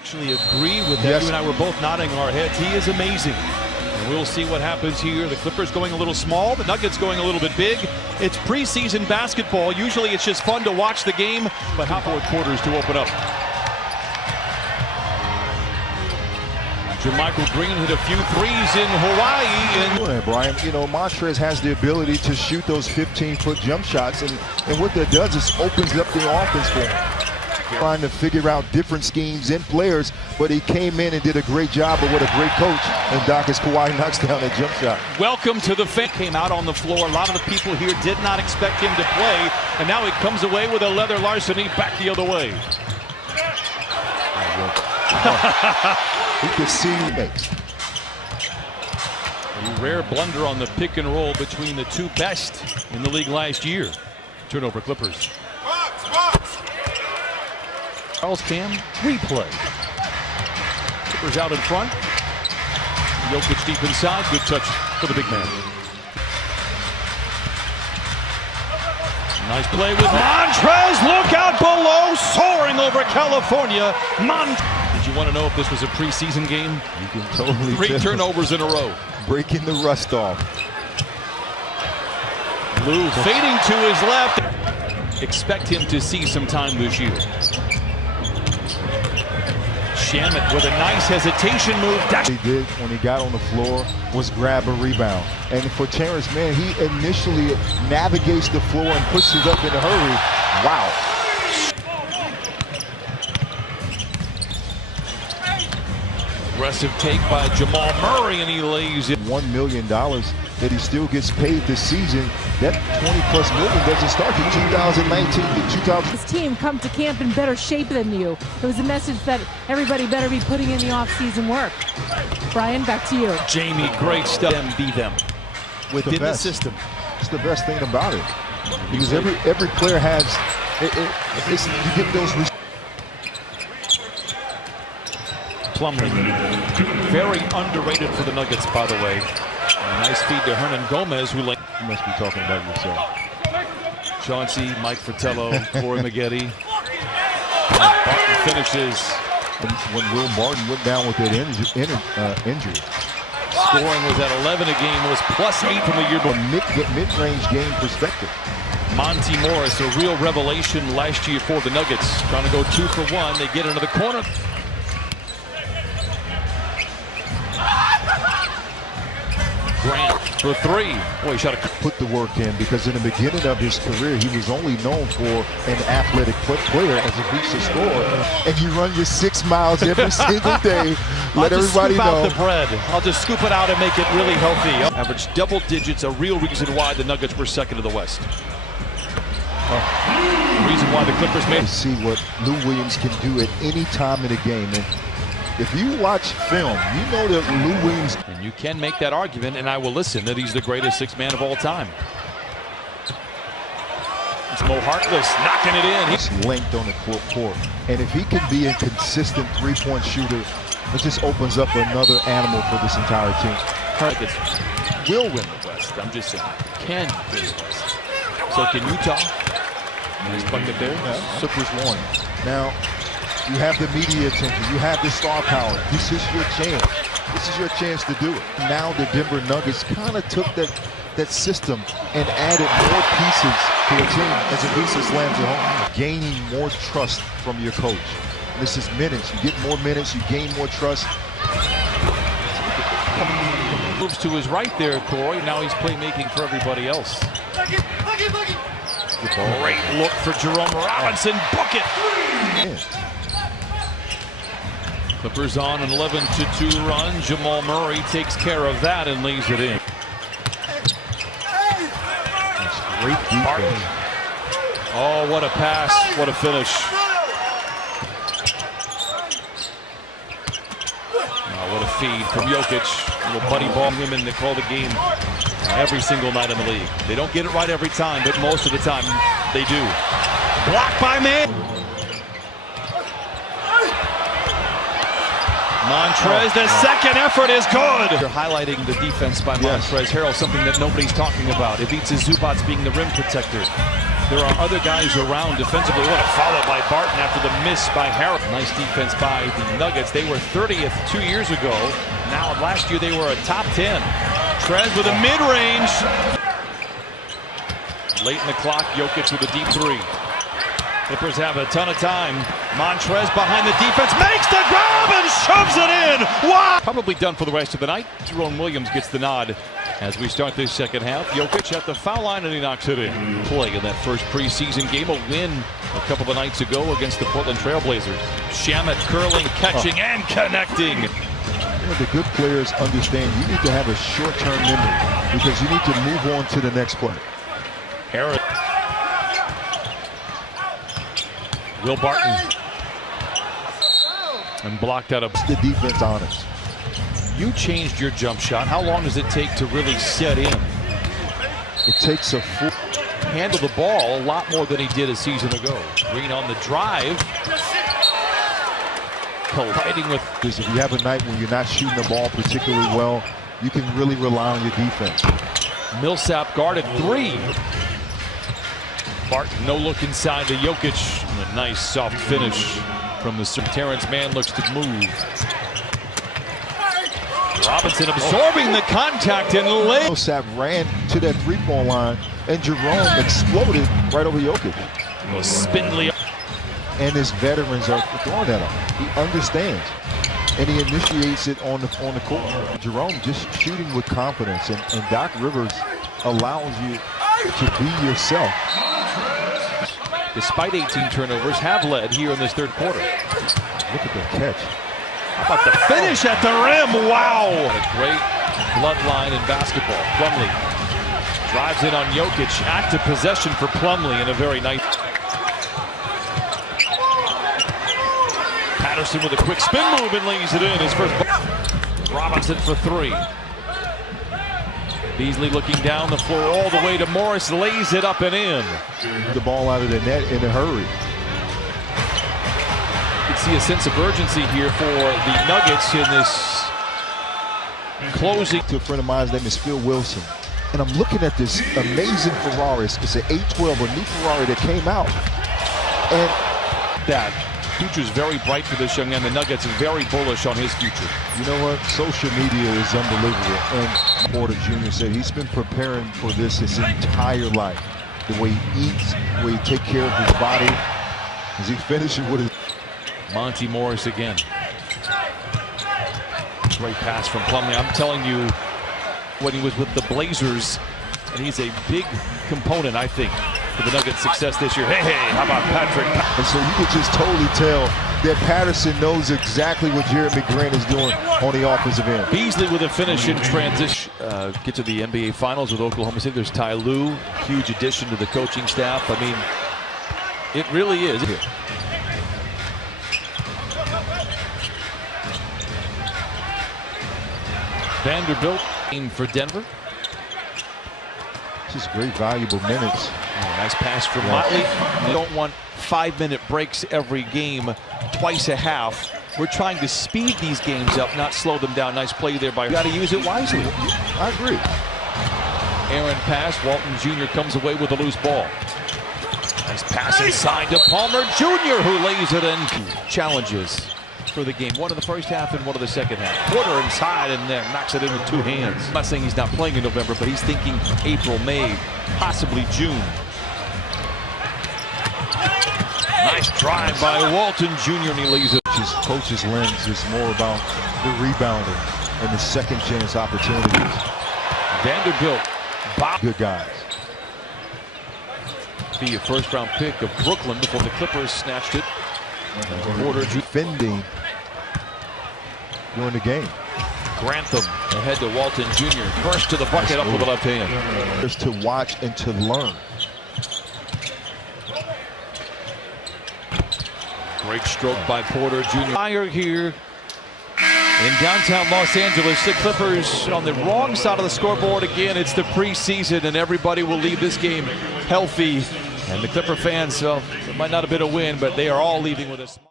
Actually agree with that. Yes. You and I were both nodding our heads. He is amazing. And we'll see what happens here. The Clippers going a little small, the Nuggets going a little bit big. It's preseason basketball. Usually it's just fun to watch the game, but how fourth quarters to open up. Michael Green hit a few threes in Hawaii. And Brian, you know, Montrez has the ability to shoot those 15-foot jump shots, and what that does is opens up the offense for him. Trying to figure out different schemes and players, but he came in and did a great job. But what a great coach! And Doc, as Kawhi knocks down that jump shot. Welcome to the fan. Came out on the floor. A lot of the people here did not expect him to play, and now he comes away with a leather larceny back the other way. He could see he makes. A rare blunder on the pick and roll between the two best in the league last year. Turnover Clippers. Charles Cam replay. Clippers out in front. Jokić deep inside. Good touch for the big man. Nice play with Montrez. Look out below. Soaring over California. Did you want to know if this was a preseason game? You can totally 3 turnovers in a row. Breaking the rust off. Lou fading to his left. Expect him to see some time this year. Shamet with a nice hesitation move. He did when he got on the floor was grab a rebound. And for Terrence Mann, he initially navigates the floor and pushes up in a hurry. Wow. Aggressive take by Jamal Murray, and he lays it. $1 million that he still gets paid this season. That $20+ million doesn't start in 2019 to 2000. His team come to camp in better shape than you. It was a message that everybody better be putting in the off-season work. Brian, back to you. Jamie, great stuff. Be them within the system. It's the best thing about it, because every player has you get those. Plumlee, very underrated for the Nuggets, by the way. A nice feed to Hernan Gomez, who you must be talking about yourself. Chauncey, Mike Fratello, Corey Maggette. Barton finishes. When Will Barton went down with that injury. Scoring was at 11 a game, was +8 from the year before. Mid-range game perspective. Monty Morris, a real revelation last year for the Nuggets. Trying to go 2 for 1. They get into the corner. Grant for 3. Boy, he shot a put the work in, because in the beginning of his career, he was only known for an athletic player as a vicious scorer. And you run your 6 miles every single day. Let everybody know. I'll just scoop out the bread. I'll just scoop it out and make it really healthy. Average double digits, a real reason why the Nuggets were second in the West. Reason why the Clippers made. See what Lou Williams can do at any time in a game. And if you watch film, you know that Lou Williams. And you can make that argument, and I will listen, that he's the greatest 6th man of all time. It's Mo Harkless knocking it in. He's length on the court. And if he can be a consistent 3-point shooter, it just opens up another animal for this entire team. Nuggets will win the West. I'm just saying, can win the West. So can Utah. Nice bucket there. Clippers won. Now, you have the media attention. You have the star power. This is your chance. This is your chance to do it. Now the Denver Nuggets kind of took that system and added more pieces to the team as Avisa slams it home. Gaining more trust from your coach. This is minutes. You get more minutes. You gain more trust. Moves to his right there, Corey. Now he's playmaking for everybody else. Great look for Jerome Robinson. Bucket. Yeah. Clippers on an 11-2 run. Jamal Murray takes care of that and leaves it in. That's great defense. Oh, what a pass. What a finish. Oh, what a feed from Jokić. Little buddy ball him in to call the game every single night in the league. They don't get it right every time, but most of the time they do. Blocked by Mann. Montrez, the second effort is good. They're highlighting the defense by Montrez Harrell, something that nobody's talking about. Ivica Zubac being the rim protector. There are other guys around defensively. What a follow by Barton after the miss by Harrell. Nice defense by the Nuggets. They were 30th 2 years ago. Now last year they were a top 10. Trez with a mid-range. Late in the clock, Jokić with a deep three. Clippers have a ton of time. Montrez behind the defense, makes the grab and shoves it in. Wow! Probably done for the rest of the night. Jerome Williams gets the nod as we start this second half. Jokić at the foul line and he knocks it in. Play in that first preseason game, a win a couple of nights ago against the Portland Trailblazers. Shamet curling, catching, and connecting. The good players understand you need to have a short-term memory because you need to move on to the next play. Harris. Will Barton. And blocked out of the defense honest. You changed your jump shot. How long does it take to really set in? It takes a full handle the ball a lot more than he did a season ago. Green on the drive. Colliding with. If you have a night when you're not shooting the ball particularly well, you can really rely on your defense. Millsap guarded three. Barton, no look inside to Jokić. And a nice soft finish from the Terrence Mann looks to move. Robinson absorbing the contact and late. Millsap ran to that three-point line and Jerome exploded right over Jokić. Spindly. And his veterans are throwing at him. He understands. And he initiates it on the court. Jerome just shooting with confidence. And Doc Rivers allows you to be yourself. Despite 18 turnovers, have led here in this third quarter. Look at that catch. How about the finish at the rim? Wow! A great bloodline in basketball. Plumlee drives in on Jokić. Active possession for Plumlee in a very nice. Patterson with a quick spin move and lays it in. His first. Robinson for three. Beasley looking down the floor all the way to Morris, lays it up and in. The ball out of the net in a hurry. You can see a sense of urgency here for the Nuggets in this closing. To a friend of mine, his name is Phil Wilson. And I'm looking at this amazing Ferrari. It's an 812, a new Ferrari that came out. And that future's very bright for this young man. The Nuggets are very bullish on his future. You know what? Social media is unbelievable. And Porter Jr. said he's been preparing for this his entire life. The way he eats, the way he takes care of his body, as he finishes with his. Monty Morris again. Great pass from Plumlee. I'm telling you, when he was with the Blazers, and he's a big component, I think, for the Nuggets' success this year. Hey, how about Patrick? And so you could just totally tell that Patterson knows exactly what Jeremy Grant is doing on the offensive end. Beasley with a finish in transition. Get to the NBA Finals with Oklahoma City. There's Ty Lue, huge addition to the coaching staff. I mean, it really is. Vanderbilt aim for Denver. Just great valuable minutes. Oh, nice pass from Motley. We don't want 5-minute breaks every game, twice a half. We're trying to speed these games up, not slow them down. Nice play there by. You got to use it wisely. I agree. Aaron pass. Walton Jr. comes away with a loose ball. Nice pass inside to Palmer Jr., who lays it in. Challenges for the game. One in the first half and one in the second half. Porter inside and then knocks it in with two hands. I'm not saying he's not playing in November, but he's thinking April, May, possibly June. Nice drive by Walton Jr. and he leaves it. His coach's lens is more about the rebounding and the second chance opportunities. Vanderbilt. Good guys. Be a first-round pick of Brooklyn before the Clippers snatched it. Porter defending during the game. Grantham ahead to Walton Jr. First to the bucket, up with the left hand. Just to watch and to learn. Great stroke by Porter Jr. Fire here in downtown Los Angeles. The Clippers on the wrong side of the scoreboard again. It's the preseason, and everybody will leave this game healthy. And the Clipper fans, well, it might not have been a win, but they are all leaving with a smile.